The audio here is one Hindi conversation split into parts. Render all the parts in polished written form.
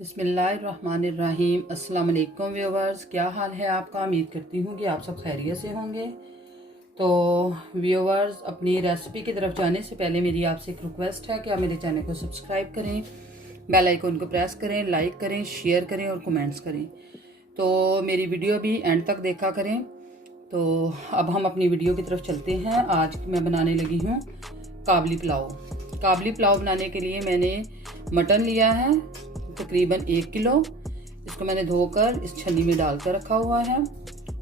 बिस्मिल्लाहिर्रहमानिर्रहीम। अस्सलाम वालेकुम व्यूवर्स, क्या हाल है आपका। उम्मीद करती हूँ कि आप सब खैरियत से होंगे। तो व्यूवर्स, अपनी रेसिपी की तरफ जाने से पहले मेरी आपसे एक रिक्वेस्ट है कि आप मेरे चैनल को सब्सक्राइब करें, बेल आइकन को प्रेस करें, लाइक करें, शेयर करें और कमेंट्स करें। तो मेरी वीडियो भी एंड तक देखा करें। तो अब हम अपनी वीडियो की तरफ चलते हैं। आज मैं बनाने लगी हूँ काबली पुलाव। काबली पुलाव बनाने के लिए मैंने मटन लिया है तकरीबन 1 किलो। इसको मैंने धोकर इस छन्नी में डालकर रखा हुआ है।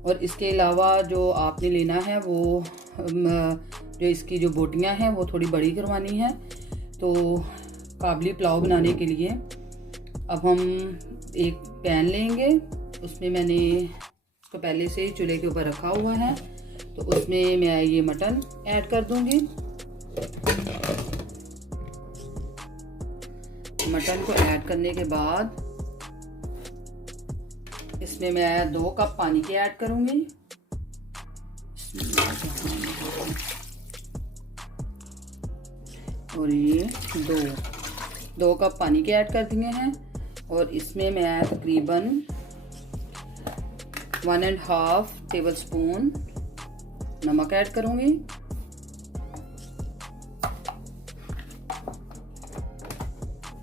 और इसके अलावा जो आपने लेना है वो जो इसकी जो बोटियां हैं वो थोड़ी बड़ी करवानी है। तो काबली पुलाव बनाने के लिए अब हम एक पैन लेंगे। उसमें मैंने इसको पहले से ही चूल्हे के ऊपर रखा हुआ है। तो उसमें मैं ये मटन ऐड कर दूंगी। मटन को ऐड करने के बाद इसमें मैं 2 कप पानी के ऐड करूंगी। और ये दो कप पानी के ऐड कर दिए हैं। और इसमें मैं तकरीबन 1.5 टेबल स्पून नमक ऐड करूंगी।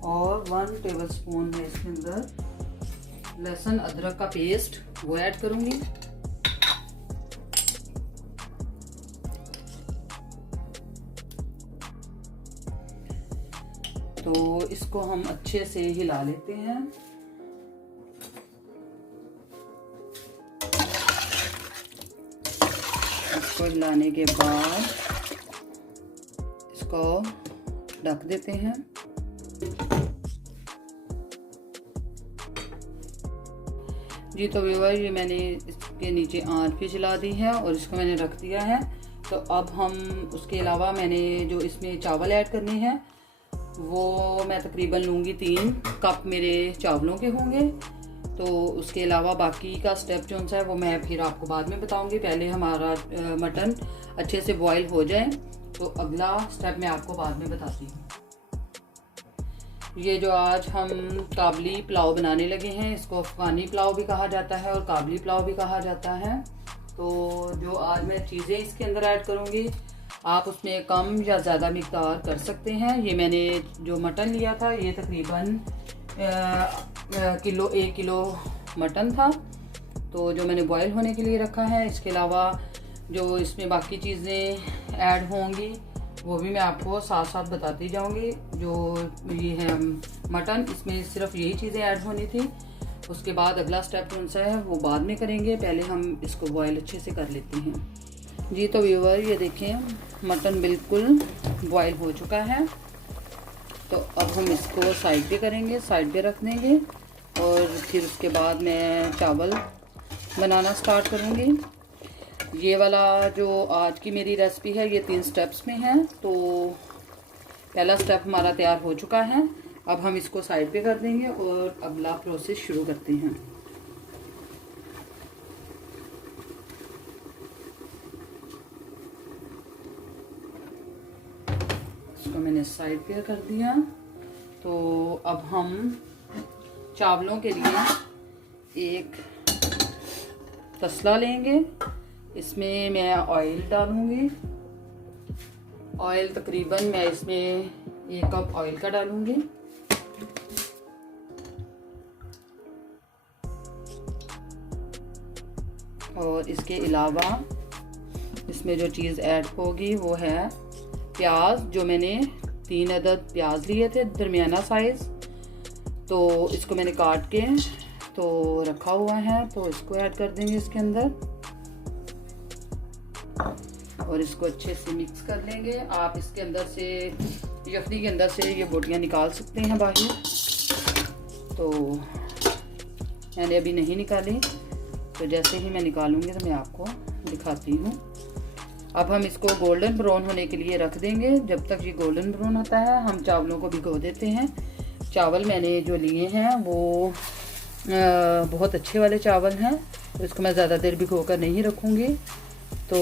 और 1 टेबल स्पून में इसके अंदर लहसुन अदरक का पेस्ट वो ऐड करूंगी। तो इसको हम अच्छे से हिला लेते हैं। इसको हिलाने के बाद इसको ढक देते हैं। जी तो व्यूअर, ये मैंने इसके नीचे आंच भी जला दी है और इसको मैंने रख दिया है। तो अब हम उसके अलावा मैंने जो इसमें चावल ऐड करने हैं वो मैं तकरीबन लूँगी 3 कप मेरे चावलों के होंगे। तो उसके अलावा बाकी का स्टेप जो सा है वो मैं फिर आपको बाद में बताऊंगी। पहले हमारा मटन अच्छे से बॉईल हो जाए तो अगला स्टेप मैं आपको बाद में बताती हूँ। ये जो आज हम काबली पुलाव बनाने लगे हैं, इसको अफगानी पुलाव भी कहा जाता है और काबली पुलाव भी कहा जाता है। तो जो आज मैं चीज़ें इसके अंदर ऐड करूँगी आप उसमें कम या ज़्यादा मिक़दार कर सकते हैं। ये मैंने जो मटन लिया था ये तकरीबन 1 किलो मटन था, तो जो मैंने बॉईल होने के लिए रखा है। इसके अलावा जो इसमें बाकी चीज़ें ऐड होंगी वो भी मैं आपको साथ साथ बताती जाऊंगी। जो ये है मटन, इसमें सिर्फ यही चीज़ें ऐड होनी थी। उसके बाद अगला स्टेप कौन सा है वो बाद में करेंगे। पहले हम इसको बॉईल अच्छे से कर लेते हैं। जी तो व्यूअर, ये देखें मटन बिल्कुल बॉईल हो चुका है। तो अब हम इसको साइड पे करेंगे, साइड पे रख देंगे। और फिर उसके बाद मैं चावल बनाना स्टार्ट करूँगी। ये वाला जो आज की मेरी रेसिपी है ये 3 स्टेप्स में है। तो पहला स्टेप हमारा तैयार हो चुका है। अब हम इसको साइड पे कर देंगे और अगला प्रोसेस शुरू करते हैं। इसको मैंने साइड पे कर दिया। तो अब हम चावलों के लिए एक तसला लेंगे। इसमें मैं ऑयल डालूंगी। ऑयल तकरीबन मैं इसमें 1 कप ऑयल का डालूंगी। और इसके अलावा इसमें जो चीज़ ऐड होगी वो है प्याज। जो मैंने 3 अदद प्याज लिए थे दरमियाना साइज़, तो इसको मैंने काट के तो रखा हुआ है। तो इसको ऐड कर देंगे इसके अंदर और इसको अच्छे से मिक्स कर लेंगे। आप इसके अंदर से यखनी के अंदर से ये बोटियां निकाल सकते हैं बाहर। तो मैंने अभी नहीं निकाली, तो जैसे ही मैं निकालूंगी तो मैं आपको दिखाती हूँ। अब हम इसको गोल्डन ब्राउन होने के लिए रख देंगे। जब तक ये गोल्डन ब्राउन होता है हम चावलों को भिगो देते हैं। चावल मैंने जो लिए हैं वो बहुत अच्छे वाले चावल हैं, तो इसको मैं ज़्यादा देर भिगो कर नहीं रखूँगी। तो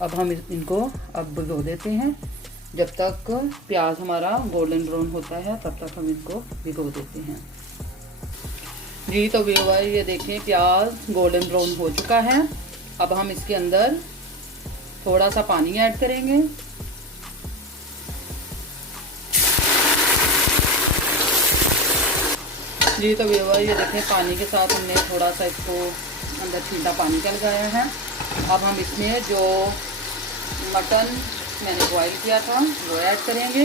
अब हम इनको अब भिगो देते हैं। जब तक प्याज हमारा गोल्डन ब्राउन होता है तब तक हम इसको भिगो देते हैं। जी तो व्यूअर ये देखें प्याज गोल्डन ब्राउन हो चुका है। अब हम इसके अंदर थोड़ा सा पानी ऐड करेंगे। जी तो व्यूअर ये देखें पानी के साथ हमने थोड़ा सा इसको अंदर ठंडा पानी का लगाया है। अब हम इसमें जो मटन मैंने बॉईल किया था वो ऐड करेंगे।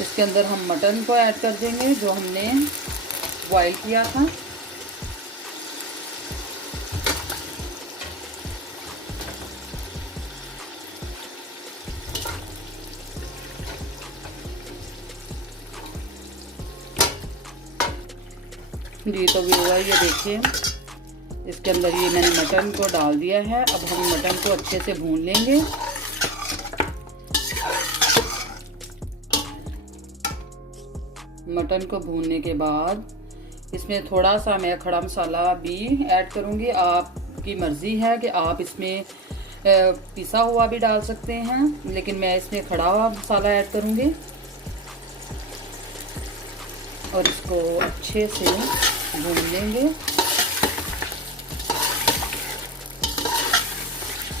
इसके अंदर हम मटन को ऐड कर देंगे जो हमने बॉईल किया था। जी तो व्यूअर ये देखिए इसके अंदर ये मैंने मटन को डाल दिया है। अब हम मटन को अच्छे से भून लेंगे। मटन को भूनने के बाद इसमें थोड़ा सा मैं खड़ा मसाला भी ऐड करूंगी। आपकी मर्ज़ी है कि आप इसमें पिसा हुआ भी डाल सकते हैं, लेकिन मैं इसमें खड़ा हुआ मसाला ऐड करूंगी। और इसको अच्छे से भून लेंगे।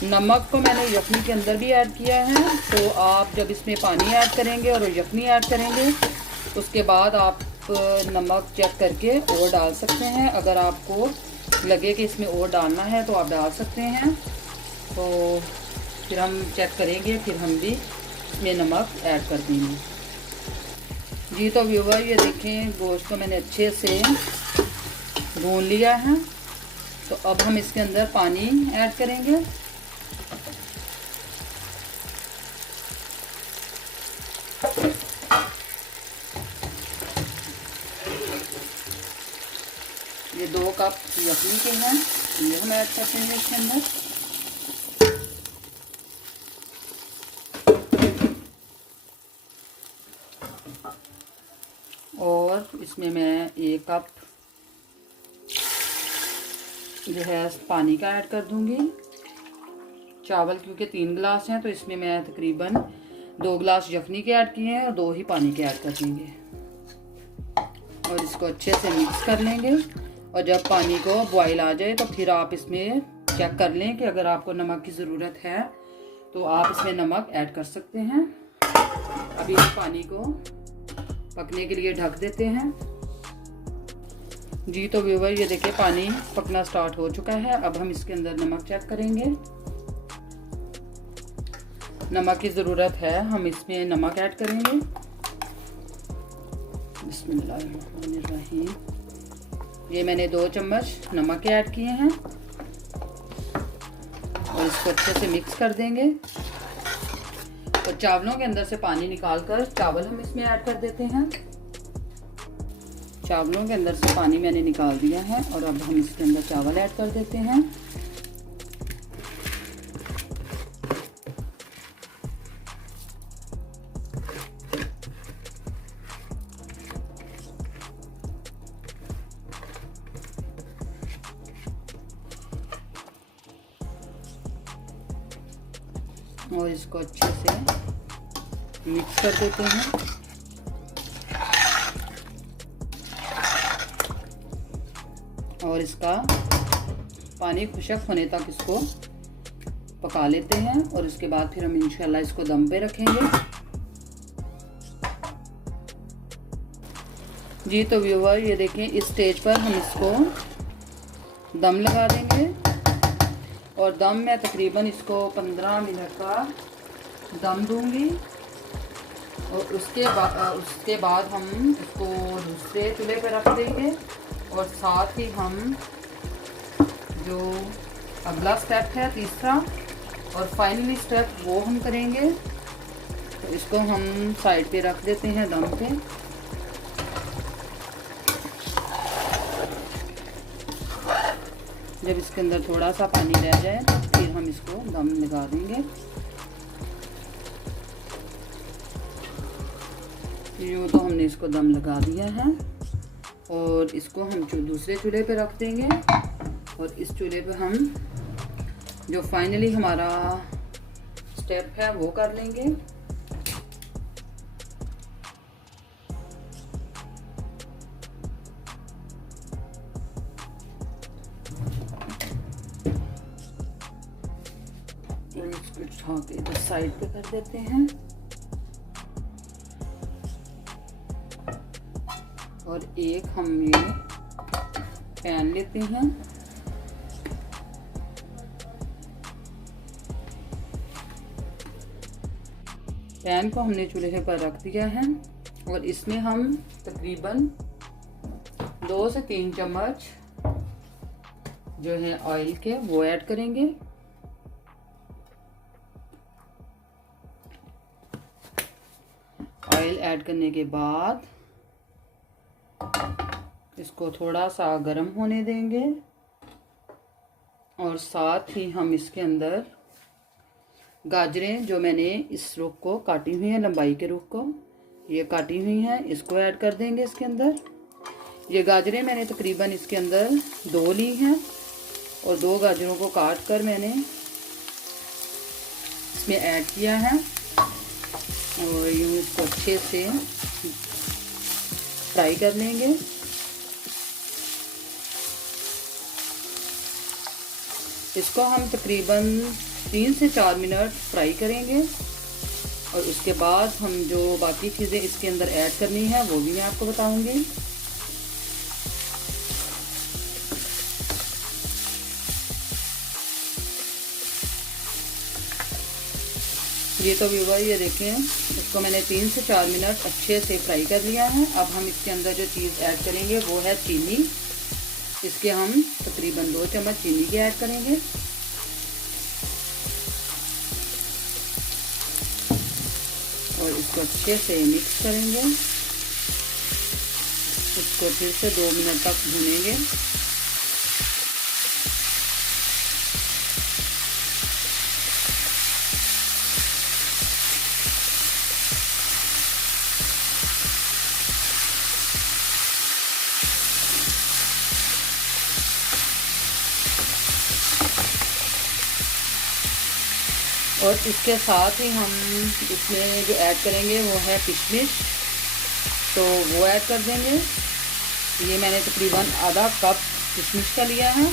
नमक को मैंने यखनी के अंदर भी ऐड किया है, तो आप जब इसमें पानी ऐड करेंगे और यखनी ऐड करेंगे उसके बाद आप नमक चेक करके और डाल सकते हैं। अगर आपको लगे कि इसमें और डालना है तो आप डाल सकते हैं। तो फिर हम चेक करेंगे, फिर हम भी इसमें नमक ऐड कर देंगे। जी तो व्यूअर ये देखें गोश्त को मैंने अच्छे से भून लिया है। तो अब हम इसके अंदर पानी ऐड करेंगे। ये 2 कप यखनी के हैं, ये हम ऐड करते हैं इसके अंदर। और इसमें मैं 1 कप जो है पानी का ऐड कर दूंगी। चावल क्योंकि 3 गिलास हैं तो इसमें मैं तकरीबन 2 गिलास यखनी के ऐड किए हैं और 2 ही पानी के ऐड कर देंगे। और इसको अच्छे से मिक्स कर लेंगे। और जब पानी को बॉईल आ जाए तो फिर आप इसमें चेक कर लें कि अगर आपको नमक की ज़रूरत है तो आप इसमें नमक ऐड कर सकते हैं। अभी इस पानी को पकने के लिए ढक देते हैं। जी तो व्यूअर ये देखिए पानी पकना स्टार्ट हो चुका है। अब हम इसके अंदर नमक चेक करेंगे। नमक की ज़रूरत है, हम इसमें नमक ऐड करेंगे। बिस्मिल्लाहिर्रहमानिर्रहीम। ये मैंने 2 चम्मच नमक के ऐड किए हैं और इसको अच्छे से मिक्स कर देंगे। और चावलों के अंदर से पानी निकालकर चावल हम इसमें ऐड कर देते हैं। चावलों के अंदर से पानी मैंने निकाल दिया है और अब हम इसके अंदर चावल ऐड कर देते हैं। और इसको अच्छे से मिक्स कर देते हैं। और इसका पानी खुशक होने तक इसको पका लेते हैं और उसके बाद फिर हम इंशाल्लाह इसको दम पे रखेंगे। जी तो व्यूअर ये देखें इस स्टेज पर हम इसको दम लगा देंगे। और दम मैं तकरीबन इसको 15 मिनट का दम दूंगी। और उसके बाद हम इसको दूसरे चूल्हे पर रख देंगे। और साथ ही हम जो अगला स्टेप है तीसरा और फाइनली स्टेप वो हम करेंगे। तो इसको हम साइड पे रख देते हैं दम पे। जब इसके अंदर थोड़ा सा पानी रह जाए फिर हम इसको दम लगा देंगे। यूँ तो हमने इसको दम लगा दिया है और इसको हम जो दूसरे चूल्हे पे रख देंगे। और इस चूल्हे पे हम जो फाइनली हमारा स्टेप है वो कर लेंगे। उठा के इधर साइड पे कर देते हैं और एक हम ये पैन लेते हैं। पैन को हमने चूल्हे पर रख दिया है और इसमें हम तकरीबन 2 से 3 चम्मच जो है ऑयल के वो ऐड करेंगे। ऑयल ऐड करने के बाद इसको थोड़ा सा गर्म होने देंगे और साथ ही हम इसके अंदर गाजरें जो मैंने इस रुख को काटी हुई है, लंबाई के रुख को ये काटी हुई हैं, इसको ऐड कर देंगे इसके अंदर। ये गाजरें मैंने तकरीबन इसके अंदर 2 ली हैं और 2 गाजरों को काट कर मैंने इसमें ऐड किया है और यूँ इसको अच्छे से फ्राई कर लेंगे। इसको हम तकरीबन 3 से 4 मिनट फ्राई करेंगे और उसके बाद हम जो बाकी चीज़ें इसके अंदर ऐड करनी है वो भी मैं आपको बताऊंगी। ये तो व्यूअर ये देखें, इसको मैंने 3 से 4 मिनट अच्छे से फ्राई कर लिया है। अब हम इसके अंदर जो चीज़ ऐड करेंगे वो है चीनी। इसके हम तकरीबन 2 चम्मच चीनी के ऐड करेंगे और इसको अच्छे से मिक्स करेंगे। इसको फिर से 2 मिनट तक भूनेंगे। और इसके साथ ही हम इसमें जो ऐड करेंगे वो है किशमिश, तो वो ऐड कर देंगे। ये मैंने तकरीबन आधा कप किशमिश का लिया है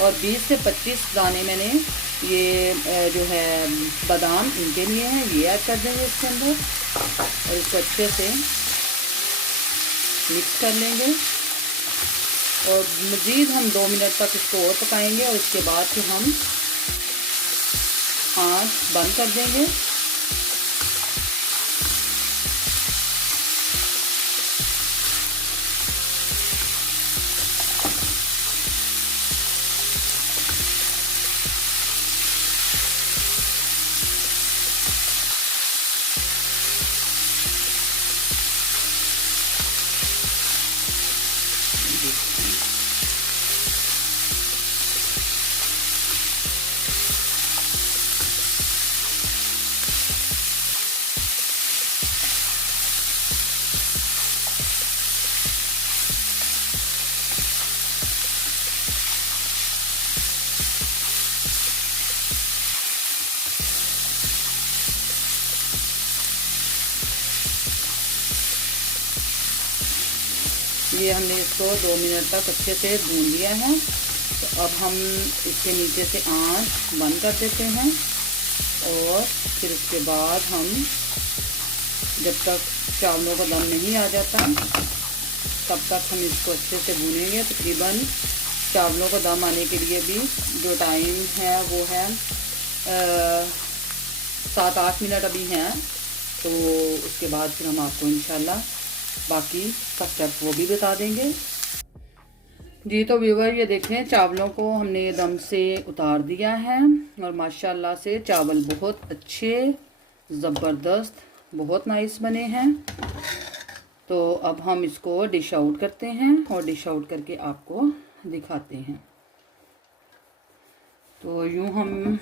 और 20 से 25 दाने मैंने ये जो है बादाम इनके लिए हैं, ये ऐड कर देंगे इसके अंदर और इसको अच्छे से मिक्स कर लेंगे और मज़ीद हम 2 मिनट तक इसको और पकाएंगे और इसके बाद फिर हम आँच बंद कर देंगे। ये हमने इसको 2 मिनट तक अच्छे से भून लिया है। तो अब हम इसके नीचे से आँच बंद कर देते हैं और फिर उसके बाद हम जब तक चावलों का दम नहीं आ जाता तब तक हम इसको अच्छे से भूनेंगे। तकरीबन चावलों का दम आने के लिए भी जो टाइम है वो है 7-8 मिनट अभी हैं, तो उसके बाद फिर हम आपको इंशाल्लाह बाकी का स्टेप वो भी बता देंगे। जी तो व्यूअर ये देखें, चावलों को हमने दम से उतार दिया है और माशाल्लाह से चावल बहुत अच्छे, ज़बरदस्त, बहुत नाइस बने हैं। तो अब हम इसको डिश आउट करते हैं और डिश आउट करके आपको दिखाते हैं। तो यूँ हम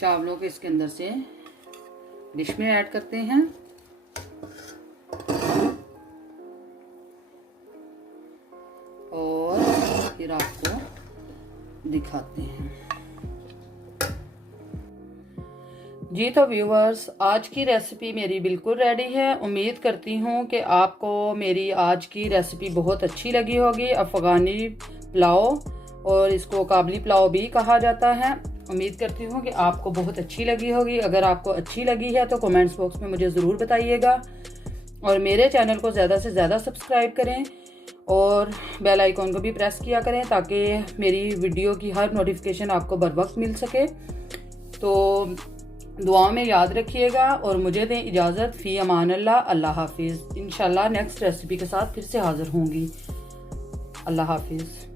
चावलों के इसके अंदर से डिश में ऐड करते हैं और फिर आपको दिखाते हैं। जी तो व्यूअर्स, आज की रेसिपी मेरी बिल्कुल रेडी है। उम्मीद करती हूँ कि आपको मेरी आज की रेसिपी बहुत अच्छी लगी होगी। अफ़गानी पुलाव, और इसको काबली पुलाव भी कहा जाता है। उम्मीद करती हूँ कि आपको बहुत अच्छी लगी होगी। अगर आपको अच्छी लगी है तो कमेंट्स बॉक्स में मुझे ज़रूर बताइएगा और मेरे चैनल को ज़्यादा से ज़्यादा सब्सक्राइब करें और बेल आइकॉन को भी प्रेस किया करें ताकि मेरी वीडियो की हर नोटिफिकेशन आपको बर वक्त मिल सके। तो दुआओं में याद रखिएगा और मुझे दें इजाज़त। फ़ी अमान अल्लाह। अल्लाह हाफिज़। इंशाल्लाह नेक्स्ट रेसिपी के साथ फिर से हाज़िर होंगी। अल्लाह हाफिज़।